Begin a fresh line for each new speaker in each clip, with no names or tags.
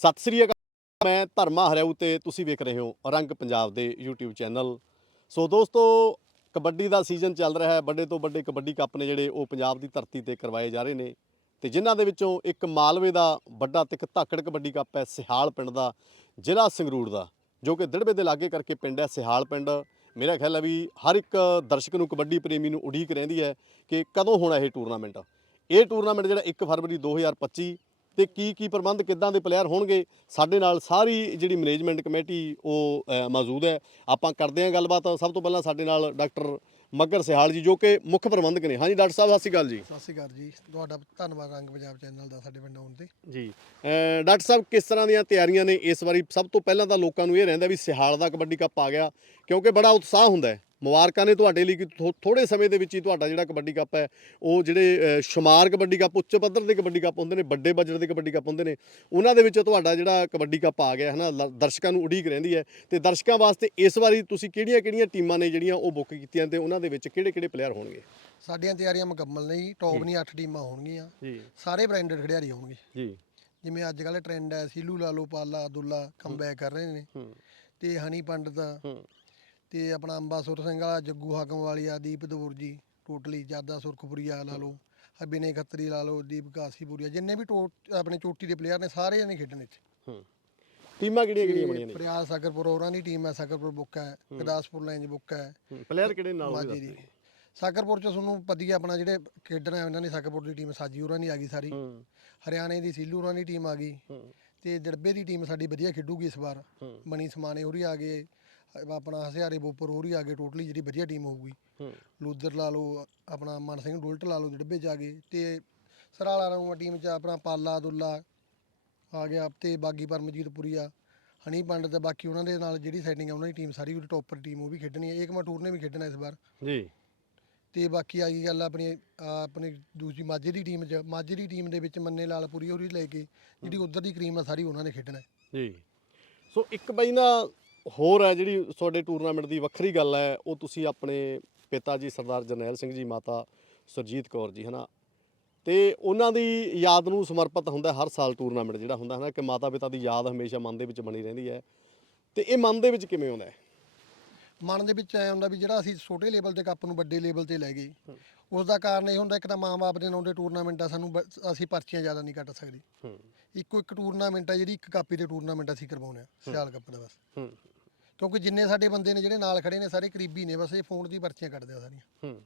ਸਤਿ ਸ੍ਰੀ ਅਕਾਲ। ਮੈਂ ਧਰਮਾ ਹਰਿਆਊ ਤੇ ਤੁਸੀਂ ਵੇਖ ਰਹੇ ਹੋ ਰੰਗ ਪੰਜਾਬ ਦੇ YouTube ਚੈਨਲ। ਸੋ ਦੋਸਤੋ, ਕਬੱਡੀ ਦਾ ਸੀਜ਼ਨ ਚੱਲ ਰਿਹਾ ਹੈ। ਵੱਡੇ ਤੋਂ ਵੱਡੇ ਕਬੱਡੀ ਕੱਪ ਨੇ ਜਿਹੜੇ ਉਹ ਪੰਜਾਬ ਦੀ ਧਰਤੀ ਤੇ ਕਰਵਾਏ ਜਾ ਰਹੇ ਨੇ। ਤੇ ਜਿਨ੍ਹਾਂ ਦੇ ਵਿੱਚੋਂ ਇੱਕ ਮਾਲਵੇ ਦਾ ਵੱਡਾ ਤੇ ਇੱਕ ਧਾਕੜ ਕਬੱਡੀ ਕੱਪ ਹੈ, ਸਿਹਾਲ ਪਿੰਡ ਦਾ, ਜ਼ਿਲ੍ਹਾ ਸੰਗਰੂਰ ਦਾ, ਜੋ ਕਿ ਦਿੜਬੇ ਦੇ ਲਾਗੇ ਕਰਕੇ ਪਿੰਡ ਹੈ, ਸਿਹਾਲ ਪਿੰਡ। ਮੇਰਾ ਖਿਆਲ ਹੈ ਵੀ ਹਰ ਇੱਕ ਦਰਸ਼ਕ ਨੂੰ ਕਬੱਡੀ ਪ੍ਰੇਮੀ ਨੂੰ ਉਡੀਕ ਰਹਿੰਦੀ ਹੈ ਕਿ ਕਦੋਂ ਹੋਣਾ ਇਹ ਟੂਰਨਾਮੈਂਟ ਇਹ ਟੂਰਨਾਮੈਂਟ ਜਿਹੜਾ 1 ਫਰਵਰੀ 2025 ਤੇ ਕੀ ਕੀ ਪ੍ਰਬੰਧ ਕਿੱਦਾਂ ਦੇ ਪਲੇਅਰ ਹੋਣਗੇ ਸਾਡੇ ਨਾਲ ਸਾਰੀ ਜਿਹੜੀ ਮੈਨੇਜਮੈਂਟ ਕਮੇਟੀ ਉਹ ਮੌਜੂਦ ਹੈ। ਆਪਾਂ ਕਰਦੇ ਹਾਂ ਗੱਲਬਾਤ। ਸਭ ਤੋਂ ਪਹਿਲਾਂ ਸਾਡੇ ਨਾਲ ਡਾਕਟਰ ਮੱਗਰ ਸਿਹਾਲ ਜੀ ਜੋ ਕਿ ਮੁੱਖ ਪ੍ਰਬੰਧਕ ਨੇ। ਹਾਂਜੀ ਡਾਕਟਰ ਸਾਹਿਬ ਸਤਿ ਸ਼੍ਰੀ ਅਕਾਲ ਜੀ।
ਸਤਿ ਸ਼੍ਰੀ ਅਕਾਲ ਜੀ। ਤੁਹਾਡਾ ਧੰਨਵਾਦ ਰੰਗ ਪੰਜਾਬ ਚੈਨਲ ਦਾ ਸਾਡੇ ਪਿੰਡ ਆਉਣ ਤੇ।
ਜੀ ਡਾਕਟਰ ਸਾਹਿਬ ਕਿਸ ਤਰ੍ਹਾਂ ਦੀਆਂ ਤਿਆਰੀਆਂ ਨੇ? ਇਸ ਵਾਰੀ ਸਭ ਤੋਂ ਪਹਿਲਾਂ ਤਾਂ ਲੋਕਾਂ ਨੂੰ ਇਹ ਰਹਿੰਦਾ ਵੀ ਸਿਹਾਲ ਦਾ ਕਬੱਡੀ ਕੱਪ ਆ ਗਿਆ। ਕਿਉਂਕਿ ਬੜਾ ਉਤਸ਼ਾਹ ਹੁੰਦਾ ਹੈ। ਮੁਬਾਰਕਾਂ ਨੇ ਤੁਹਾਡੇ ਲਈ ਕਿ ਥੋੜੇ ਸਮੇਂ ਦੇ ਵਿੱਚ ਹੀ ਤੁਹਾਡਾ ਜਿਹੜਾ ਕਬੱਡੀ ਕੱਪ ਹੈ ਉਹ ਜਿਹੜੇ ਸ਼ੁਮਾਰ ਕਬੱਡੀ ਕੱਪ ਉੱਚ ਪੱਧਰ ਦੇ ਕਬੱਡੀ ਕੱਪ ਹੁੰਦੇ ਨੇ ਵੱਡੇ ਬਜਟ ਦੇ ਕਬੱਡੀ ਕੱਪ ਹੁੰਦੇ ਨੇ ਉਹਨਾਂ ਦੇ ਵਿੱਚ ਤੁਹਾਡਾ ਜਿਹੜਾ ਕਬੱਡੀ ਕੱਪ ਆ ਗਿਆ ਹੈ ਨਾ ਦਰਸ਼ਕਾਂ ਨੂੰ ਉਡੀਕ ਰਹਿੰਦੀ ਹੈ। ਤੇ ਦਰਸ਼ਕਾਂ ਵਾਸਤੇ ਇਸ ਵਾਰੀ ਤੁਸੀਂ ਕਿਹੜੀਆਂ-ਕਿਹੜੀਆਂ ਟੀਮਾਂ ਨੇ ਜਿਹੜੀਆਂ ਉਹ ਬੁੱਕ ਕੀਤੀਆਂ ਤੇ ਉਹਨਾਂ ਦੇ ਵਿੱਚ ਕਿਹੜੇ-ਕਿਹੜੇ ਪਲੇਅਰ ਹੋਣਗੇ?
ਸਾਡੀਆਂ ਤਿਆਰੀਆਂ ਮੁਕੰਮਲ ਨੇ ਜੀ ਟੌਪ ਦੀਆਂ 8 ਟੀਮਾਂ ਹੋਣਗੀਆਂ।
ਜੀ।
ਸਾਰੇ ਬ੍ਰਾਂਡਡ ਖਿਡਾਰੀ ਹੋਣਗੇ।
ਜੀ।
ਜਿਵੇਂ ਅੱਜ ਕੱਲ੍ਹ ਟ੍ਰੈਂਡ ਹੈ ਸੀਲੂ ਲਾਲੋ ਪਾਲਾ ਅਬਦੁੱਲਾ ਕਮਬੈਕ ਕਰ ਰਹੇ ਨੇ।
ਹੂੰ।
ਤੇ ਹਨੀ ਪੰਡਤ ਤੇ ਆਪਣਾ ਅੰਬਾ ਸੁਰ ਸਿੰਘ ਵਾਲਾ ਜੱਗੂ ਹਾਕਮ ਵਾਲੀਆ ਦੀਪ ਦਵੂਰ ਜੀ ਟੋਟਲੀ ਜਾਦਾ ਸੁਰਖਪੁਰੀਆ ਲਾ ਲਓ ਅਬਿਨੇ ਖੱਤਰੀ ਲਾ ਲਓ ਦੀਪ ਕਾਸੀਪੁਰੀਆ ਜਿੰਨੇ ਵੀ ਟੋ ਆਪਣੇ ਚੋਟੀ ਦੇ ਪਲੇਅਰ ਨੇ ਸਾਰੇ ਨੇ ਖੇਡਣ ਇੱਥੇ।
ਹੂੰ। ਟੀਮਾਂ ਕਿਹੜੀਆਂ-ਕਿਹੜੀਆਂ ਬਣੀਆਂ ਨੇ?
ਪ੍ਰਿਆਲ ਸਾਗਰਪੁਰ ਹੋਰਾਂ ਦੀ ਟੀਮ ਹੈ ਸਾਗਰਪੁਰ ਬੁੱਕ ਹੈ। ਗੁਰਦਾਸਪੁਰ ਲਾਈਨਜ ਬੁੱਕ ਹੈ
ਪਲੇਅਰ ਕਿਹੜੇ ਨਾਲ ਉਹ ਵੀ
ਮਾਝੇ
ਦੱਸ
ਦੀ ਸਾਗਰਪੁਰ ਚ ਤੁਹਾਨੂੰ ਪਤੀ ਆਪਣਾ ਜਿਹੜੇ ਖੇਡਣਾ ਇਹਨਾਂ ਨੇ ਸਾਗਰਪੁਰ ਦੀ ਟੀਮ ਸਾਜੀ ਹੋਰਾਂ ਦੀ ਆ ਗਈ ਸਾਰੀ। ਹਰਿਆਣੇ ਦੀ ਸੀਲੂ ਹੋਰਾਂ ਦੀ ਟੀਮ ਆ ਗਈ। ਤੇ ਦੜਬੇ ਦੀ ਟੀਮ ਸਾਡੀ ਵਧੀਆ ਖੇਡੂਗੀ ਇਸ ਵਾਰ। ਮਣੀ ਸਮਾਨੇ ਹੋਰੀ ਆ ਗਏ। ਆਪਣਾ ਹਸਿਆਰੇ ਬੋਪਰ ਹੋਰੀ ਆ ਗਏ ਟੋਟਲੀ ਜਿਹੜੀ ਵਧੀਆ ਟੀਮ ਹੋਊਗੀ।
ਹੂੰ।
ਲੂਦਰ ਲਾ ਲਓ ਆਪਣਾ ਮਨ ਸਿੰਘ ਡੁਲਟ ਲਾ ਲਓ ਦੜਬੇ ਚ ਆ ਗਏ ਤੇ ਸਰਾਲਾ ਨੂੰ ਟੀਮ ਚ ਆਪਣਾ ਪਾਲਾ ਦੁੱਲਾ ਆ ਗਿਆ ਤੇ ਬਾਗੀ ਪਰਮਜੀਤਪੁਰੀਆ ਹਨੀ ਪੰਡਤ ਤੇ ਬਾਕੀ ਉਹਨਾਂ ਦੇ ਨਾਲ ਜਿਹੜੀ ਸੈਟਿੰਗ ਆ ਉਹਨਾਂ ਦੀ ਟੀਮ ਸਾਰੀ ਉਹਦੀ ਟੌਪਰ ਟੀਮ ਉਹ ਵੀ ਖੇਡਣੀ ਹੈ ਏਕਮਾ ਟੂਰ ਨੇ ਵੀ ਖੇਡਣਾ ਇਸ ਵਾਰ।
ਜੀ।
ਤੇ ਬਾਕੀ ਆ ਗਈ ਗੱਲ ਆਪਣੀ ਆ ਆਪਣੀ ਦੂਜੀ ਮਾਝੇ ਦੀ ਟੀਮ 'ਚ ਮਾਝੇ ਦੀ ਟੀਮ ਦੇ ਵਿੱਚ ਮੰਨੇ ਲਾਲਪੁਰੀ ਹੋਰੀ ਲੈ ਕੇ ਜਿਹੜੀ ਉਧਰ ਦੀ ਕਰੀਮ ਆ ਸਾਰੀ ਉਹਨਾਂ ਨੇ ਖੇਡਣਾ। ਹੈ।
ਜੀ। ਸੋ ਇੱਕ ਬਈ ਨਾ ਹੋਰ ਹੈ ਜਿਹੜੀ ਤੁਹਾਡੇ ਟੂਰਨਾਮੈਂਟ ਦੀ ਵੱਖਰੀ ਗੱਲ ਹੈ ਉਹ ਤੁਸੀਂ ਆਪਣੇ ਪਿਤਾ ਜੀ ਸਰਦਾਰ ਜਰਨੈਲ ਸਿੰਘ ਜੀ ਮਾਤਾ ਸੁਰਜੀਤ ਕੌਰ ਜੀ ਹਨਾ? ਤੇ ਉਹਨਾਂ ਦੀ ਯਾਦ ਨੂੰ ਸਮਰਪਿਤ ਹੁੰਦਾ ਹਰ ਸਾਲ ਟੂਰਨਾਮੈਂਟ ਜਿਹੜਾ ਹੁੰਦਾ ਹੈ ਨਾ ਕਿ ਮਾਤਾ ਪਿਤਾ ਦੀ ਯਾਦ ਹਮੇਸ਼ਾ ਮਨ ਦੇ ਵਿੱਚ ਬਣੀ ਰਹਿੰਦੀ ਹੈ। ਤੇ ਇਹ ਮਨ ਦੇ ਵਿੱਚ ਕਿਵੇਂ ਆਉਂਦਾ ਹੈ?
ਮਨ ਦੇ ਵਿੱਚ ਐ ਹੁੰਦਾ ਵੀ ਜਿਹੜਾ ਅਸੀਂ ਛੋਟੇ ਲੈਵਲ ਤੇ ਕੱਪ ਨੂੰ ਵੱਡੇ ਲੈਵਲ ਤੇ ਲੈ ਗਏ ਉਸ ਦਾ ਕਾਰਨ ਇਹ ਹੁੰਦਾ ਇੱਕ ਤਾਂ ਮਾਂ-ਬਾਪ ਦੇ ਨਾਂ ਦੇ ਟੂਰਨਾਮੈਂਟ ਆ ਸਾਨੂੰ ਬ- ਅਸੀਂ ਪਰਚੀਆਂ ਜ਼ਿਆਦਾ ਨਹੀਂ ਕੱਟ ਸਕਦੇ।
ਹੂੰ।
ਇੱਕੋ ਇੱਕ ਟੂਰਨਾਮੈਂਟ ਆ ਜਿਹੜੀ ਇੱਕ ਕਾਪੀ ਦੇ ਟੂਰਨਾਮੈਂਟ ਅਸੀਂ ਕਰਵਾਉਂਦੇ ਆ ਸਿਆਲ ਕੱਪ ਦਾ ਬਸ।
ਹੂੰ।
ਕਿਉਂਕਿ ਜਿੰਨੇ ਸਾਡੇ ਬੰਦੇ ਨੇ ਜਿਹੜੇ ਨਾਲ ਖੜੇ ਨੇ ਸਾਰੇ ਕਰੀਬੀ ਨੇ ਬਸ ਇਹ ਫੋਨ ਦੀ ਪਰਚੀਆਂ ਕੱਢਦੇ ਆ ਸਾਰੀਆਂ।
ਹੂੰ।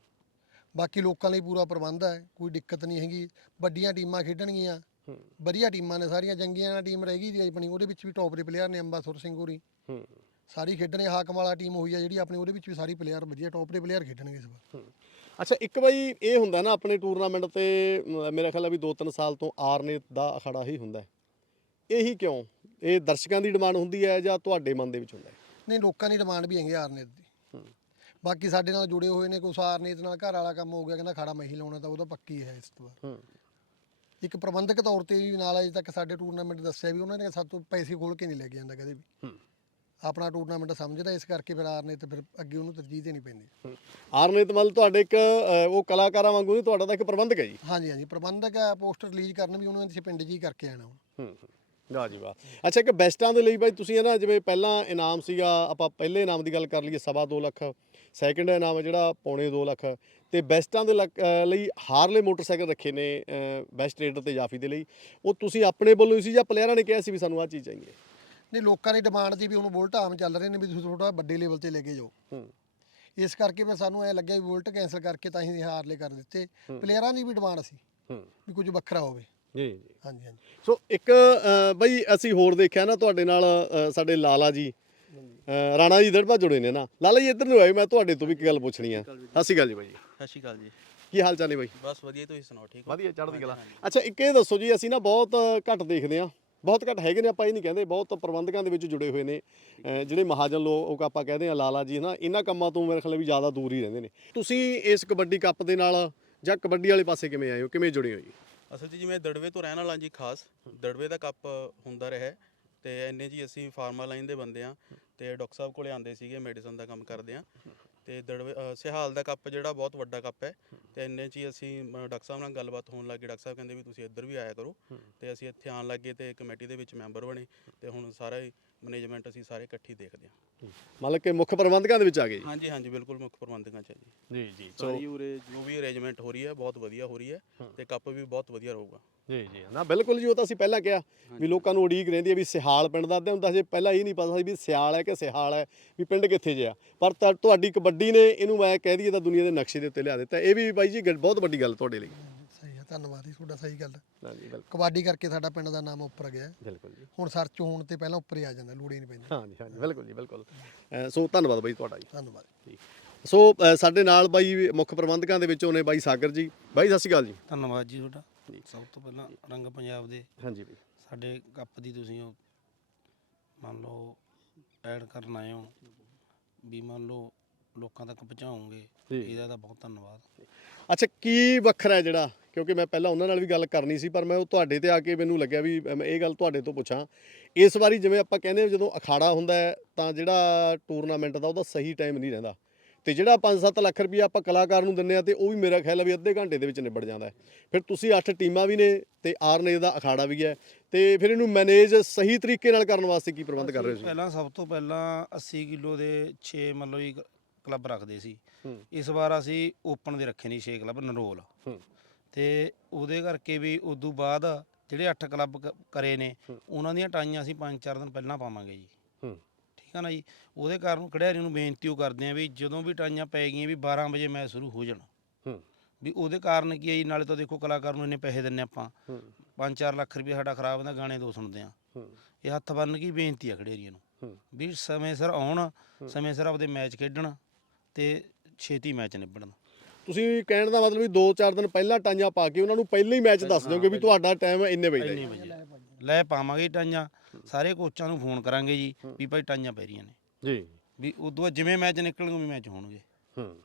ਬਾਕੀ ਲੋਕਾਂ ਲਈ ਪੂਰਾ ਪ੍ਰਬੰਧ ਹੈ ਕੋਈ ਦਿੱਕਤ ਨਹੀਂ ਹੈਗੀ। ਵੱਡੀਆਂ ਟੀਮਾਂ ਖੇਡਣਗੀਆਂ।
ਹੂੰ।
ਵਧੀਆ ਟੀਮਾਂ ਨੇ ਸਾਰੀਆਂ ਜੰਗੀਆਂ ਟੀਮ ਰਹੇਗੀ ਜੀ ਆਪਣੀ ਉਹਦੇ ਵਿੱਚ ਵੀ ਟੌਪ ਦੇ ਪਲੇਅਰ ਨੇ ਅੰਬਾ ਸੁਰ ਸਿੰਘ ਹੋਰੀ।
ਹੂੰ।
ਸਾਰੀ ਖੇਡਣੇ ਹਾਕਮ ਵਾਲਾ ਟੀਮ ਹੋਈ ਆ ਜਿਹੜੀ ਆਪਣੀ ਉਹਦੇ ਵਿੱਚ ਵੀ ਸਾਰੀ ਪਲੇਅਰ ਵਧੀਆ ਟੌਪ ਦੇ ਪਲੇਅਰ ਖੇਡਣਗੇ ਇਸ ਵਾਰ।
ਹੂੰ। ਅੱਛਾ ਇੱਕ ਬਈ ਇਹ ਹੁੰਦਾ ਨਾ ਆਪਣੇ ਟੂਰਨਾਮੈਂਟ ਤੇ ਮੇਰਾ ਖਿਆਲ ਹੈ ਵੀ 2-3 ਸਾਲ ਤੋਂ ਆਰਨੇਤ ਦਾ ਅਖਾੜਾ ਹੀ ਹੁੰਦਾ ਹੈ। ਇਹੀ ਕਿਉਂ? ਇਹ ਦਰਸ਼ਕਾਂ ਦੀ ਡਿਮਾਂਡ ਹੁੰਦੀ ਹੈ ਜਾਂ ਤੁਹਾਡੇ ਮਨ ਦੇ ਵਿੱਚ ਹੁੰਦਾ ਹੈ?
ਨਹੀਂ ਲੋਕਾਂ ਦੀ ਡਿਮਾਂਡ ਵੀ ਹੈਗੀ ਆਰਨੇਤ ਦੀ। ਬਾਕੀ ਸਾਡੇ ਨਾਲ ਜੁੜੇ ਹੋਏ ਨੇ ਕੋਈ ਆਰਨੇਤ ਨਾਲ ਘਰ ਵਾਲਾ ਕੰਮ ਹੋ ਗਿਆ ਕਹਿੰਦਾ ਖਾੜਾ ਮੈਂ ਹੀ ਲਾਉਣਾ ਤਾਂ ਉਹਦਾ ਪੱਕੀ ਹੈ ਇਸ ਵਾਰ
ਹੂੰ।
ਇੱਕ ਪ੍ਰਬੰਧਕ ਤੌਰ ਤੇ ਵੀ ਨਾਲ ਅਜੇ ਤੱਕ ਸਾਡੇ ਟੂਰਨਾਮੈਂਟ ਦੱਸਿਆ ਵੀ ਉਹਨਾਂ ਨੇ ਸਾਡੇ ਤੋਂ ਪੈਸੇ ਖੋਲ ਕੇ ਨਹੀਂ ਲੈ ਕੇ ਜਾਂਦਾ ਕਦੇ ਵੀ।
ਹੂੰ।
ਆਪਣਾ ਟੂਰਨਾਮੈਂਟ ਸਮਝਦਾ ਇਸ ਕਰਕੇ ਫਿਰ ਆਰਨੇਤ ਫਿਰ ਅੱਗੇ ਉਹਨੂੰ ਤਰਜੀਹ ਦੇਣੀ ਪੈਂਦੀ।
ਆਰਨੇਤ ਮਲ ਤੁਹਾਡੇ ਇੱਕ ਅ, ਉਹ ਕਲਾਕਾਰਾਂ ਵਾਂਗੂ ਨਹੀਂ ਤੁਹਾਡਾ ਤਾਂ ਇੱਕ ਪ੍ਰਬੰਧਕ ਹੈ ਜੀ।
ਹਾਂਜੀ ਹਾਂਜੀ ਪ੍ਰਬੰਧਕ ਹੈ ਪੋਸਟਰ ਰਿਲੀਜ਼ ਕਰਨ ਵੀ ਉਹਨਾਂ ਨੇ ਪਿੰਡ ਹੀ ਕਰਕੇ ਆਣਾ ਹੁਣ
ਹੂੰ ਵਾਹ ਜੀ ਵਾਹ। ਅੱਛਾ ਇੱਕ ਬੈਸਟਾਂ ਦੇ ਲਈ ਬਾਈ ਤੁਸੀਂ ਇਹ ਨਾ ਜਿਵੇਂ ਪਹਿਲਾਂ ਇਨਾਮ ਸੀਗਾ ਆਪਾਂ ਪਹਿਲੇ ਇਨਾਮ ਦੀ ਗੱਲ ਕਰ ਲਈਏ ਸਵਾ ਦੋ ਲੱਖ। ਸੈਕਿੰਡ ਇਨਾਮ ਹੈ ਜਿਹੜਾ ਪੌਣੇ 2 ਲੱਖ। ਤੇ ਬੈਸਟਾਂ ਦੇ ਲੱਕ- ਅ, ਲਈ ਹਾਰਲੇ ਮੋਟਰਸਾਈਕਲ ਰੱਖੇ ਨੇ ਬੈਸਟ ਰੇਡਰ ਤੇ ਜਾਫੀ ਦੇ ਲਈ। ਉਹ ਤੁਸੀਂ ਆਪਣੇ ਵੱਲੋਂ ਹੀ ਸੀ ਜਾਂ ਪਲੇਅਰਾਂ ਨੇ ਕਿਹਾ ਸੀ ਵੀ ਸਾਨੂੰ ਆਹ ਚੀਜ਼ ਚਾਹੀਦੀ ਹੈ
ਨਹੀਂ ਲੋਕਾਂ ਦੀ ਡਿਮਾਂਡ ਦੀ ਵੀ ਹੁਣ ਬੁਲਟ ਆਮ ਚੱਲ ਰਹੇ ਨੇ ਵੀ ਤੁਸੀਂ ਥੋੜਾ ਵੱਡੇ ਲੈਵਲ ਤੇ ਲੈ ਕੇ ਜਾਓ।
ਹੂੰ।
ਇਸ ਕਰਕੇ ਫਿਰ ਸਾਨੂੰ ਐ ਲੱਗਿਆ ਵੀ ਬੁਲਟ ਕੈਨਸਲ ਕਰਕੇ ਤਾਂ ਅਸੀਂ ਹਾਰਲੇ ਕਰ ਦਿੱਤੇ। ਪਲੇਅਰਾਂ ਦੀ ਵੀ ਡਿਮਾਂਡ ਸੀ
ਹੂੰ।
ਵੀ ਕੁਝ ਵੱਖਰਾ ਹੋਵੇ।
ਜੀ ਜੀ।
ਹਾਂਜੀ ਹਾਂਜੀ।
ਸੋ ਇੱਕ ਬਈ ਅਸੀਂ ਹੋਰ ਦੇਖਿਆ ਨਾ ਤੁਹਾਡੇ ਨਾਲ ਸਾਡੇ ਲਾਲਾ ਜੀ ਰਾਣਾ ਜੀ ਦੜਪਾ ਜੁੜੇ ਨੇ ਨਾ। ਲਾਲਾ ਜੀ ਇੱਧਰ ਨੂੰ ਆਏ ਮੈਂ ਤੁਹਾਡੇ ਤੋਂ ਵੀ ਇੱਕ ਗੱਲ ਪੁੱਛਣੀ ਆ। ਸਤਿ ਸ਼੍ਰੀ ਅਕਾਲ ਜੀ। ਬਾਈ ਜੀ
ਸਤਿ ਸ਼੍ਰੀ ਅਕਾਲ ਜੀ।
ਕੀ ਹਾਲ ਚਾਲ ਨੇ ਬਾਈ?
ਬਸ ਵਧੀਆ ਤੁਸੀਂ ਸੁਣਾਓ ਠੀਕ
ਵਧੀਆ ਚੜ੍ਹਦੀ ਕਲਾ। ਅੱਛਾ ਇੱਕ ਇਹ ਦੱਸੋ ਜੀ ਅਸੀਂ ਨਾ ਬਹੁਤ ਘੱਟ ਦੇਖਦੇ ਆ ਬਹੁਤ ਘੱਟ ਹੈਗੇ ਨੇ, ਆਪਾਂ ਇਹ ਨਹੀਂ ਕਹਿੰਦੇ, ਬਹੁਤ ਪ੍ਰਬੰਧਕਾਂ ਦੇ ਵਿੱਚ ਜੁੜੇ ਹੋਏ ਨੇ ਜਿਹੜੇ ਮਹਾਜਨ ਲੋਕ ਆਪਾਂ ਕਹਿੰਦੇ ਆ ਲਾਲਾ ਜੀ ਨਾ ਇਹਨਾਂ ਕੰਮਾਂ ਤੋਂ ਮੇਰੇ ਖਿਆਲ ਵੀ ਜ਼ਿਆਦਾ ਦੂਰ ਹੀ ਰਹਿੰਦੇ ਨੇ। ਤੁਸੀਂ ਇਸ ਕਬੱਡੀ ਕੱਪ ਦੇ ਨਾਲ ਜਾਂ ਕਬੱਡੀ ਵਾਲੇ ਪਾਸੇ ਕਿਵੇਂ ਆਏ ਹੋ? ਕਿਵੇਂ ਜੁੜੇ ਹੋ ਜੀ?
ਅਸਲ 'ਚ ਜੀ ਮੈਂ ਦੜਵੇ ਤੋਂ ਰਹਿਣ ਵਾਲਾ ਜੀ ਖਾਸ, ਦੜਵੇ ਦਾ ਕੱਪ ਹੁੰਦਾ ਰਿਹਾ ਹੈ ਤੇ ਇੰਨੇ ਜੀ ਅਸੀਂ ਫਾਰਮਾ ਲਾਈਨ ਦੇ ਬੰਦੇ ਆ ਤੇ ਡਾਕਟਰ ਸਾਹਿਬ ਕੋਲੇ ਆਂਦੇ ਸੀਗੇ, ਮੈਡੀਸਨ ਦਾ ਕੰਮ ਕਰਦੇ ਆ ਤੇ ਦੜਵੇ ਅ, ਸਿਹਾਲ ਦਾ ਕੱਪ ਜਿਹੜਾ ਬਹੁਤ ਵੱਡਾ ਕੱਪ ਹੈ ਤੇ ਇੰਨੇ ਚ ਹੀ ਅਸੀਂ ਅ, ਡਾਕਟਰ ਸਾਹਿਬ ਨਾਲ ਗੱਲਬਾਤ ਹੋਣ ਲੱਗੀ ਡਾਕਟਰ ਸਾਹਿਬ ਕਹਿੰਦੇ ਵੀ ਤੁਸੀਂ ਇੱਧਰ ਵੀ ਆਇਆ ਕਰੋ ਤੇ ਅਸੀਂ ਇੱਥੇ ਆਉਣ ਲੱਗੇ ਤੇ ਕਮੇਟੀ ਦੇ ਵਿੱਚ ਮੈਂਬਰ ਬਣੇ ਤੇ ਹੁਣ ਸਾਰਾ ਹੀ ਮੈਨੇਜਮੈਂਟ ਅਸੀਂ ਸਾਰੇ ਇਕੱਠੇ ਦੇਖਦੇ ਹਾਂ।
ਮਤਲਬ ਕਿ ਮੁੱਖ ਪ੍ਰਬੰਧਕਾਂ ਦੇ ਵਿੱਚ ਆ ਗਏ। ਜੀ
ਹਾਂਜੀ ਹਾਂਜੀ ਬਿਲਕੁਲ ਮੁੱਖ ਪ੍ਰਬੰਧਕਾਂ ਚ ਹੈ ਜੀ।
ਜੀ ਜੀ।
ਸਾਰੀ ਉਰੇ ਜੋ ਵੀ ਅਰੇਂਜਮੈਂਟ ਹੋ ਰਹੀ ਹੈ ਬਹੁਤ ਵਧੀਆ ਹੋ ਰਹੀ ਹੈ ਤੇ ਕੱਪ ਵੀ ਬਹੁਤ ਵਧੀਆ ਰਹੂਗਾ।
ਜੀ ਜੀ। ਨਾ ਬਿਲਕੁਲ ਜੀ ਉਹ ਤਾਂ ਅਸੀਂ ਪਹਿਲਾਂ ਕਿਹਾ ਵੀ ਲੋਕਾਂ ਨੂੰ ਉਡੀਕ ਰਹਿੰਦੀ ਹੈ ਵੀ ਸਿਹਾਲ ਪਿੰਡ ਦਾ ਅੱਧੇ ਹੁੰਦਾ ਸੀ ਪਹਿਲਾਂ ਇਹ ਨਹੀਂ ਪਤਾ ਸੀ ਵੀ ਸਿਆਲ ਹੈ ਕਿ ਸਿਹਾਲ ਹੈ ਵੀ ਪਿੰਡ ਕਿੱਥੇ ਜਿਆ ਪਰ ਤੁਹਾ- ਤੁਹਾਡੀ ਕਬੱਡੀ ਨੇ ਇਹਨੂੰ ਮੈਂ ਕਹਿ ਦਈਏ ਤਾਂ ਦੁਨੀਆ ਦੇ ਨਕਸ਼ੇ ਦੇ ਉੱਤੇ ਲਿਆ ਦਿੱਤਾ। ਇਹ ਵੀ ਬਾਈ ਜੀ ਬਹੁਤ ਵੱਡੀ ਗੱਲ ਤੁਹਾਡੇ ਲਈ।
ਧੰਨਵਾਦ ਜੀ ਤੁਹਾਡਾ ਸਹੀ ਗੱਲ।
ਹਾਂਜੀ ਬਿਲਕੁਲ।
ਕਬੱਡੀ ਕਰਕੇ ਸਾਡਾ ਪਿੰਡ ਦਾ ਨਾਮ ਉੱਪਰ ਗਿਆ। ਹੈ।
ਬਿਲਕੁਲ ਜੀ।
ਹੁਣ ਸਰਚ ਹੋਣ ਤੇ ਪਹਿਲਾਂ ਉੱਪਰ ਹੀ ਆ ਜਾਂਦਾ ਲੋੜ ਨਹੀਂ ਪੈਂਦੀ।
ਹਾਂਜੀ ਹਾਂਜੀ ਬਿਲਕੁਲ ਜੀ ਬਿਲਕੁਲ। ਅਹ ਸੋ ਧੰਨਵਾਦ ਬਾਈ ਤੁਹਾਡਾ ਜੀ।
ਧੰਨਵਾਦ।
ਜੀ ਸੋ ਅਹ ਸਾਡੇ ਨਾਲ ਬਾਈ ਮੁੱਖ ਪ੍ਰਬੰਧਕਾਂ ਦੇ ਵਿੱਚੋਂ ਨੇ ਬਾਈ ਸਾਗਰ ਜੀ। ਬਾਈ ਸਤਿ ਸ਼੍ਰੀ ਅਕਾਲ ਜੀ।
ਧੰਨਵਾਦ ਜੀ ਤੁਹਾਡਾ। ਸਭ ਤੋਂ ਪਹਿਲਾਂ ਰੰਗ ਪੰਜਾਬ ਦੇ
ਹਾਂਜੀ ਬਾਈ।
ਸਾਡੇ ਕੱਪ ਦੀ ਤੁਸੀਂ ਉਹ ਮੰਨ ਲਓ ਐਡ ਕਰਨ ਆਏ ਹੋ। ਵੀ ਮੰਨ ਲਓ ਲੋਕਾਂ ਤੱਕ ਪਹੁੰਚਾਓਗੇ
ਜੀ।
ਇਹਦਾ ਤਾਂ ਬਹੁਤ ਧੰਨਵਾਦ।
ਅੱਛਾ ਕੀ ਵੱਖਰਾ ਹੈ ਜਿਹੜਾ? ਕਿਉਂਕਿ ਮੈਂ ਪਹਿਲਾਂ ਉਹਨਾਂ ਨਾਲ ਵੀ ਗੱਲ ਕਰਨੀ ਸੀ ਪਰ ਮੈਂ ਉਹ ਤੁਹਾਡੇ ਤੇ ਆ ਕੇ ਮੈਨੂੰ ਲੱਗਿਆ ਵੀ ਮੈਂ ਇਹ ਗੱਲ ਤੁਹਾਡੇ ਤੋਂ ਪੁੱਛਾਂ। ਇਸ ਵਾਰੀ ਜਿਵੇਂ ਆਪਾਂ ਕਹਿੰਦੇ ਜਦੋਂ ਅਖਾੜਾ ਹੁੰਦਾ ਹੈ ਤਾਂ ਜਿਹੜਾ ਟੂਰਨਾਮੈਂਟ ਦਾ ਉਹਦਾ ਸਹੀ ਟਾਈਮ ਨਹੀਂ ਰਹਿੰਦਾ। ਤੇ ਜਿਹੜਾ 5-7 ਲੱਖ ਰੁਪਈਆ ਆਪਾਂ ਕਲਾਕਾਰ ਨੂੰ ਦਿੰਨੇ ਆ ਤੇ ਉਹ ਵੀ ਮੇਰਾ ਖਿਆਲ ਹੈ ਵੀ ਅੱਧੇ ਘੰਟੇ ਦੇ ਵਿੱਚ ਨਿਬੜ ਜਾਂਦਾ ਫਿਰ ਤੁਸੀਂ 8 ਟੀਮਾਂ ਵੀ ਨੇ ਤੇ ਆਰਨੇ ਦਾ ਅਖਾੜਾ ਵੀ ਹੈ ਤੇ ਫਿਰ ਇਹਨੂੰ ਮੈਨੇਜ ਸਹੀ ਤਰੀਕੇ ਨਾਲ ਕਰਨ ਵਾਸਤੇ ਕੀ ਪ੍ਰਬੰਧ ਕਰ ਰਹੇ ਹੋ
ਪਹਿਲਾਂ ਸਭ ਤੋਂ ਪਹਿਲਾਂ 80 ਕਿਲੋ ਦੇ 6 ਮੰਨ ਲਓ ਜੀ ਕਲੱਬ ਰੱਖਦੇ ਸੀ।
ਹੂੰ।
ਇਸ ਵਾਰ ਅਸੀਂ ਓਪਨ ਦੇ ਰੱਖੇ ਨਹੀਂ 6 ਕਲੱਬ ਨਰੋਲ।
ਹੂੰ।
ਤੇ ਉਹਦੇ ਕਰਕੇ ਵੀ ਉਦੋਂ ਬਾਅਦ ਜਿਹੜੇ 8 ਕਲੱਬ ਕ- ਕਰੇ ਨੇ
ਹੂੰ।
ਉਹਨਾਂ ਦੀਆਂ ਟਾਈਆਂ ਅਸੀਂ 5-4 ਦਿਨ ਪਹਿਲਾਂ ਪਾਵਾਂਗੇ ਜੀ।
ਹੂੰ।
ਠੀਕ ਆ ਨਾ ਜੀ? ਉਹਦੇ ਕਾਰਨ ਖਿਡਾਰੀਆਂ ਨੂੰ ਬੇਨਤੀ ਉਹ ਕਰਦੇ ਆ ਵੀ ਜਦੋਂ ਵੀ ਟਾਈਆਂ ਪੈ ਗਈਆਂ ਵੀ 12 ਵਜੇ ਮੈਚ ਸ਼ੁਰੂ ਹੋ ਜਾਣ।
ਹੂੰ।
ਵੀ ਉਹਦੇ ਕਾਰਨ ਕੀ ਹੈ ਜੀ? ਨਾਲੇ ਤਾਂ ਦੇਖੋ ਕਲਾਕਾਰ ਨੂੰ ਇੰਨੇ ਪੈਸੇ ਦਿੰਨੇ ਆਪਾਂ।
ਹੂੰ।
5-4 ਲੱਖ ਰੁਪਏ ਸਾਡਾ ਖਰਾਬ ਹੁੰਦਾ ਗਾਣੇ ਦੋ ਸੁਣਦੇ ਆ।
ਹੂੰ।
ਇਹ ਹੱਥ ਬੰਨ ਕੇ ਬੇਨਤੀ ਆ ਖਿਡਾਰੀਆਂ ਨੂੰ।
ਹੂੰ।
ਵੀ ਸਮੇਂ ਸਿਰ ਆਉਣ ਸਮੇਂ ਸਿਰ ਆਪਦੇ ਮੈਚ ਖੇਡਣ। ਤੇ ਛੇਤੀ ਮੈਚ ਨਿਬੜਨ।
ਤੁਸੀਂ ਕਹਿਣ ਦਾ ਮਤਲਬ ਵੀ 2-4 ਦਿਨ ਪਹਿਲਾਂ ਟਾਈਆਂ ਪਾ ਕੇ ਉਹਨਾਂ ਨੂੰ ਪਹਿਲਾਂ ਹੀ ਮੈਚ ਦੱਸ ਦਿਓਗੇ ਵੀ ਤੁਹਾਡਾ ਟਾਈਮ ਇੰਨੇ ਵਜੇ ਦਾ
ਇੰਨੇ
ਹੈ।
ਵਜੇ ਲੈ ਪਾਵਾਂਗੇ ਟਾਈਆਂ। ਸਾਰੇ ਕੋਚਾਂ ਨੂੰ ਫੋਨ ਕਰਾਂਗੇ ਜੀ ਵੀ ਭਾਈ ਟਾਈਆਂ ਪੈ ਰਹੀਆਂ ਨੇ।
ਜੀ।
ਵੀ ਉਦੋਂ ਬਾਅਦ ਜਿਵੇਂ ਮੈਚ ਨਿਕਲਣਗੇ ਉਵੇਂ ਮੈਚ ਹੋਣਗੇ।
ਹੂੰ।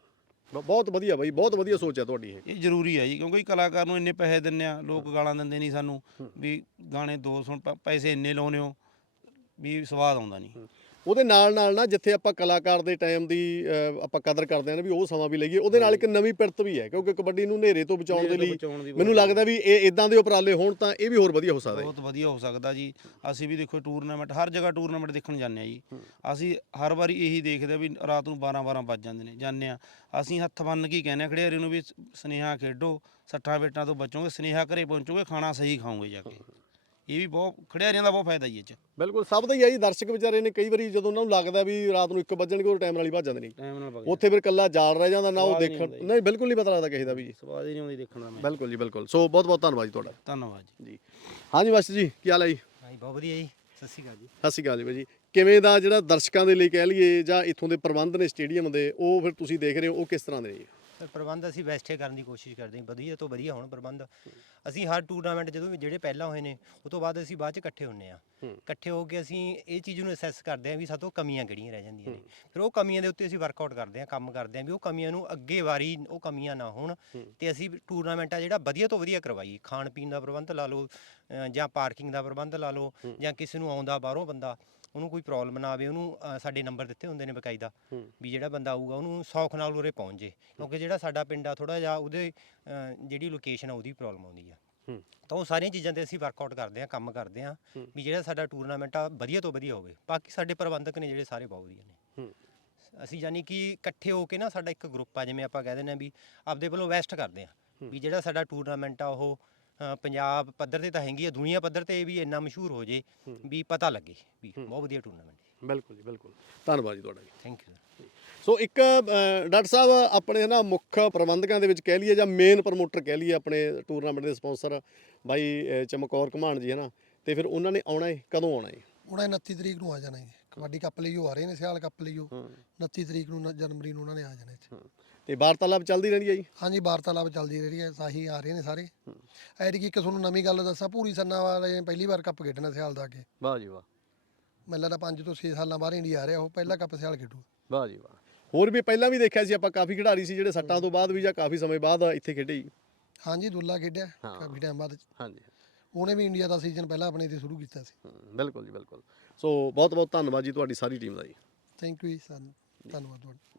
ਬ- ਬਹੁਤ ਵਧੀਆ ਬਾਈ ਬਹੁਤ ਵਧੀਆ ਸੋਚ ਹੈ ਤੁਹਾਡੀ ਇਹ।
ਇਹ ਜ਼ਰੂਰੀ ਹੈ ਜੀ ਕਿਉਂਕਿ ਕਲਾਕਾਰ ਨੂੰ ਇੰਨੇ ਪੈਸੇ ਦਿੰਨੇ ਆ ਲੋਕ ਗਾਲਾਂ ਦਿੰਦੇ ਨਹੀਂ ਸਾਨੂੰ ਵੀ ਗਾਣੇ ਦੋ ਸੁਣ ਪ- ਪੈਸੇ ਇੰਨੇ ਲਾਉਨੇ ਹੋ ਵੀ ਸਵਾਦ ਆਉਂਦਾ ਨਹੀਂ।
ਉਹਦੇ ਨਾਲ ਨਾਲ ਨਾ ਜਿੱਥੇ ਆਪਾਂ ਕਲਾਕਾਰ ਦੇ ਟਾਈਮ ਦੀ ਆਪਾਂ ਕਦਰ ਕਰਦੇ ਨਾ ਵੀ ਉਹ ਸਮਾਂ ਵੀ ਲਈਏ ਉਹਦੇ ਨਾਲ ਇੱਕ ਨਵੀਂ ਪਿਰਤ ਵੀ ਹੈ ਕਿਉਂਕਿ ਕਬੱਡੀ ਨੂੰ ਹਨੇਰੇ ਤੋਂ ਬਚਾਉਣ ਦੇ ਲਈ ਮੈਨੂੰ ਲੱਗਦਾ ਵੀ ਇਹ ਇਦਾਂ ਦੇ ਉਪਰਾਲੇ ਹੋਣ ਤਾਂ ਇਹ ਵੀ ਹੋਰ ਵਧੀਆ ਹੋ ਸਕਦਾ। ਹੈ
ਬਹੁਤ ਵਧੀਆ ਹੋ ਸਕਦਾ ਜੀ। ਅਸੀਂ ਵੀ ਦੇਖੋ ਟੂਰਨਾਮੈਂਟ ਹਰ ਜਗ੍ਹਾ ਟੂਰਨਾਮੈਂਟ ਦੇਖਣ ਜਾਂਦੇ ਆ ਜੀ। ਅਸੀਂ ਹਰ ਵਾਰੀ ਇਹੀ ਦੇਖਦੇ ਆ ਵੀ ਰਾਤ ਨੂੰ 12 12 ਵੱਜ ਜਾਂਦੇ ਨੇ ਜਾਂਦੇ ਆ ਅਸੀਂ ਹੱਥ ਬੰਨ ਕੇ ਕਹਿੰਦੇ ਆ ਖਿਡਾਰੀ ਨੂੰ ਵੀ ਸੁਨੇਹਾ ਖੇਡੋ ਸੱਟਾਂ ਬੇਟਾਂ ਤੋਂ ਬਚੋਗੇ ਸੁਨੇਹਾ ਘਰੇ ਪਹੁੰਚੋਗੇ ਖਾਣਾ ਸਹੀ ਖਾਓਗੇ ਜਾ ਕੇ। ਇਹ ਵੀ ਬਹੁਤ ਖਿਡਾਰੀਆਂ ਦਾ ਬਹੁਤ ਫਾਇਦਾ ਜੀ ਇਹ ਚ।
ਬਿਲਕੁਲ ਸਭ ਦਾ ਹੀ ਹੈ ਜੀ ਦਰਸ਼ਕ ਵਿਚਾਰੇ ਨੇ ਕਈ ਵਾਰੀ ਜਦੋਂ ਉਹਨਾਂ ਨੂੰ ਲੱਗਦਾ ਵੀ ਰਾਤ ਨੂੰ 1 ਵੱਜਣਗੇ ਉਹ ਟਾਈਮ ਨਾਲ ਹੀ ਭੱਜ ਜਾਂਦੇ ਨੇ।
ਟਾਈਮ ਨਾਲ
ਉੱਥੇ ਫਿਰ ਕੱਲਾ ਜਾਲ ਰਹਿ ਜਾਂਦਾ ਨਾ ਉਹ ਦੇਖਣ। ਨਹੀਂ ਬਿਲਕੁਲ ਨਹੀਂ ਪਤਾ ਲੱਗਦਾ ਕਿਸੇ ਦਾ ਵੀ ਜੀ।
ਸਵਾਦ ਹੀ ਨਹੀਂ ਆਉਂਦੀ ਦੇਖਣ ਦਾ। ਮੈਂ
ਬਿਲਕੁਲ ਜੀ ਬਿਲਕੁਲ। ਸੋ ਬਹੁਤ ਬਹੁਤ ਧੰਨਵਾਦ ਜੀ ਤੁਹਾਡਾ।
ਧੰਨਵਾਦ ਜੀ।
ਜੀ। ਹਾਂਜੀ ਮਾਸਟਰ ਜੀ ਕੀ ਹਾਲ ਹੈ ਜੀ
ਹਾਂਜੀ ਬਹੁਤ ਵਧੀਆ ਜੀ। ਸਤਿ ਸ਼੍ਰੀ ਅਕਾਲ ਜੀ।
ਸਤਿ ਸ਼੍ਰੀ ਅਕਾਲ ਜੀ ਕਿਵੇਂ ਦਾ ਜਿਹੜਾ ਦਰਸ਼ਕਾਂ ਦੇ ਲਈ ਕਹਿ ਲਈਏ ਜਾਂ ਇੱਥੋਂ ਦੇ ਪ੍ਰਬੰਧ ਨੇ ਸਟੇਡੀਅਮ ਦੇ ਉਹ ਫਿਰ ਤੁਸੀਂ ਦੇਖ ਰਹੇ ਹੋ ਉਹ ਕਿਸ ਤਰ੍ਹਾਂ ਦੇ ਨੇ? ਜੀ
ਪ੍ਰਬੰਧ ਅਸੀਂ ਬੈਸਟ ਕਰਨ ਦੀ ਕੋਸ਼ਿਸ਼ ਕਰਦੇ ਹਾਂ ਵਧੀਆ ਤੋਂ ਵਧੀਆ ਹੋਣ ਪ੍ਰਬੰਧ। ਅਸੀਂ ਹਰ ਟੂਰਨਾਮੈਂਟ ਜਦੋਂ ਵੀ ਜਿਹੜੇ ਪਹਿਲਾਂ ਹੋਏ ਨੇ ਉਹ ਤੋਂ ਬਾਅਦ ਅਸੀਂ ਬਾਅਦ ਚ ਇਕੱਠੇ ਹੁੰਨੇ ਆ। ਇਕੱਠੇ ਹੋ ਕੇ ਅਸੀਂ ਇਹ ਚੀਜ਼ ਨੂੰ ਅਸੈਸ ਕਰਦੇ ਹਾਂ ਵੀ ਸਾਡੇ ਤੋਂ ਕਮੀਆਂ ਕਿਹੜੀਆਂ ਰਹਿ ਜਾਂਦੀਆਂ ਨੇ। ਫਿਰ ਉਹ ਕਮੀਆਂ ਦੇ ਉੱਤੇ ਅਸੀਂ ਵਰਕਆਊਟ ਕਰਦੇ ਹਾਂ ਕੰਮ ਕਰਦੇ ਹਾਂ ਵੀ ਉਹ ਕਮੀਆਂ ਨੂੰ ਅੱਗੇ ਵਾਰੀ ਉਹ ਕਮੀਆਂ ਨਾ ਹੋਣ ਤੇ ਅਸੀਂ ਟੂਰਨਾਮੈਂਟ ਆ ਜਿਹੜਾ ਵਧੀਆ ਤੋਂ ਵਧੀਆ ਕਰਵਾਈਏ। ਖਾਣ ਪੀਣ ਦਾ ਪ੍ਰਬੰਧ ਲਾ ਲਓ ਜਾਂ ਪਾਰਕਿੰਗ ਦਾ ਪ੍ਰਬੰਧ ਲਾ ਲਓ ਜਾਂ ਕਿਸੇ ਨੂੰ ਆਉਂਦਾ ਬਾਹਰੋਂ ਬੰਦਾ। ਉਹਨੂੰ ਕੋਈ ਪ੍ਰੋਬਲਮ ਨਾ ਆਵੇ ਉਹਨੂੰ ਅ, ਸਾਡੇ ਨੰਬਰ ਦਿੱਤੇ ਹੁੰਦੇ ਨੇ ਬਕਾਇਦਾ ਵੀ ਜਿਹੜਾ ਬੰਦਾ ਆਊਗਾ ਉਹਨੂੰ ਸੌਖ ਨਾਲ ਉਰੇ ਪਹੁੰਚ ਜੇ ਕਿਉਂਕਿ ਜਿਹੜਾ ਸਾਡਾ ਪਿੰਡ ਆ ਥੋੜਾ ਜਿਹਾ ਉਹਦੇ ਅ, ਜਿਹੜੀ ਲੋਕੇਸ਼ਨ ਆ ਉਹਦੀ ਪ੍ਰੋਬਲਮ ਆਉਂਦੀ ਆ
ਹੂੰ।
ਤਾਂ ਉਹ ਸਾਰੀਆਂ ਚੀਜ਼ਾਂ ਤੇ ਅਸੀਂ ਵਰਕਆਊਟ ਕਰਦੇ ਆ ਕੰਮ ਕਰਦੇ ਆ। ਵੀ ਜਿਹੜਾ ਸਾਡਾ ਟੂਰਨਾਮੈਂਟ ਆ ਵਧੀਆ ਤੋਂ ਵਧੀਆ ਹੋਵੇ ਬਾਕੀ ਸਾਡੇ ਪ੍ਰਬੰਧਕ ਨੇ ਜਿਹੜੇ ਸਾਰੇ ਬਹੁਤ ਵਧੀਆ ਨੇ
ਹੂੰ।
ਅਸੀਂ ਯਾਨੀ ਕਿ ਇਕੱਠੇ ਹੋ ਕੇ ਨਾ ਸਾਡਾ ਇੱਕ ਗਰੁੱਪ ਆ ਜਿਵੇਂ ਆਪਾਂ ਕਹਿ ਦਿੰਦੇ ਆ ਵੀ ਆਪਦੇ ਵੱਲੋਂ ਵੈਸਟ ਕਰਦੇ ਆ ਵੀ ਜਿਹੜਾ ਸਾਡਾ ਟੂਰਨਾਮੈਂਟ ਆ ਉਹ ਪੰਜਾਬ ਪੱਧਰ ਤੇ ਤਾਂ ਹੈਗੀ ਆ ਦੁਨੀਆ ਪੱਧਰ ਤੇ ਵੀ ਇੰਨਾ ਮਸ਼ਹੂਰ ਹੋ ਜੇ ਵੀ ਪਤਾ ਲੱਗੇ ਵੀ ਬਹੁਤ ਵਧੀਆ ਟੂਰਨਾਮੈਂਟ
ਬਿਲਕੁਲ ਜੀ ਬਿਲਕੁਲ। ਧੰਨਵਾਦ ਜੀ ਤੁਹਾਡਾ ਜੀ।
ਥੈਂਕ ਯੂ
ਸੋ ਇੱਕ ਡਾਕਟਰ ਸਾਹਿਬ ਆਪਣੇ ਨਾ ਮੁੱਖ ਪ੍ਰਬੰਧਕਾਂ ਦੇ ਵਿੱਚ ਕਹਿ ਲਈਏ ਜਾਂ ਮੇਨ ਪ੍ਰਮੋਟਰ ਕਹਿ ਲਈਏ ਆਪਣੇ ਟੂਰਨਾਮੈਂਟ ਦੇ ਸਪਾਂਸਰ ਬਾਈ ਚਮਕੌਰ ਘਮਾਣ ਜੀ ਹੈ ਨਾ ਤੇ ਫਿਰ ਉਹਨਾਂ ਨੇ ਆਉਣਾ ਹੈ ਕਦੋਂ ਆਉਣਾ ਹੈ
ਉਹਨਾਂ 29 ਤਰੀਕ ਨੂੰ ਆ ਜਾਣਾ ਜੀ ਕਬੱਡੀ ਕੱਪ ਲਈ ਉਹ ਆ ਰਹੇ ਨੇ ਸਿਆਲ ਕੱਪ ਲਈ ਉਹ। 29 ਤਰੀਕ ਨੂੰ ਨ- ਜਨਵਰੀ ਨੂੰ ਉਹਨਾਂ ਨੇ ਆ ਜਾਣਾ ਇੱਥੇ।
ਤੇ ਵਾਰਤਾਲਾਪ ਚੱਲਦੀ ਰਹਿੰਦੀ ਹੈ ਜੀ?
ਹਾਂਜੀ ਵਾਰਤਾਲਾਪ ਚੱਲਦੀ ਰਹੀ ਹੈ ਸਾਹੀ ਆ ਰਹੇ ਨੇ ਸਾਰੇ। ਐਤਕੀ ਇੱਕ ਤੁਹਾਨੂੰ ਨਵੀਂ ਗੱਲ ਦੱਸਾਂ ਪੂਰੀ ਸੰਨਾ ਵਾਲੇ ਨੇ ਪਹਿਲੀ ਵਾਰ ਕੱਪ ਖੇਡਣਾ ਸਿਆਲ ਦਾ ਅੱਗੇ।
ਵਾਹ ਜੀ ਵਾਹ।
ਮੈਨੂੰ ਲੱਗਦਾ 5 ਤੋਂ 6 ਸਾਲਾਂ ਬਾਅਦ ਇੰਡੀਆ ਆ ਰਿਹਾ ਉਹ ਪਹਿਲਾ ਕੱਪ ਸਿਆਲ ਖੇਡੂ।
ਵਾਹ ਜੀ ਵਾਹ। ਹੋਰ ਵੀ ਪਹਿਲਾਂ ਵੀ ਦੇਖਿਆ ਸੀ ਆਪਾਂ ਕਾਫੀ ਖਿਡਾਰੀ ਸੀ ਜਿਹੜੇ ਸੱਟਾਂ ਤੋਂ ਬਾਅਦ ਵੀ ਜਾਂ ਕਾਫੀ ਸਮੇਂ ਬਾਅਦ ਇੱਥੇ ਖੇਡੇ ਜੀ।
ਹਾਂਜੀ ਦੁੱਲਾ ਖੇਡਿਆ
ਹਾਂ।
ਕਾਫੀ ਟਾਈਮ ਬਾਅਦ।
ਹਾਂਜੀ।
ਉਹਨੇ ਵੀ ਇੰਡੀਆ ਦਾ ਸੀਜ਼ਨ ਪਹਿਲਾਂ ਆਪਣੇ ਤੇ ਸ਼ੁਰੂ ਕੀਤਾ ਸੀ।
ਹਮ, ਬਿਲਕੁਲ ਜੀ ਬਿਲਕੁਲ। ਸੋ ਬਹੁਤ ਬਹੁਤ ਧੰਨਵਾਦ ਜੀ ਤੁਹਾਡੀ ਸਾਰੀ ਟੀਮ ਦਾ ਜੀ।
ਥੈਂਕ ਯੂ ਜੀ ਸਾਨੂੰ ਧੰਨਵਾਦ ਤੁਹਾਡਾ।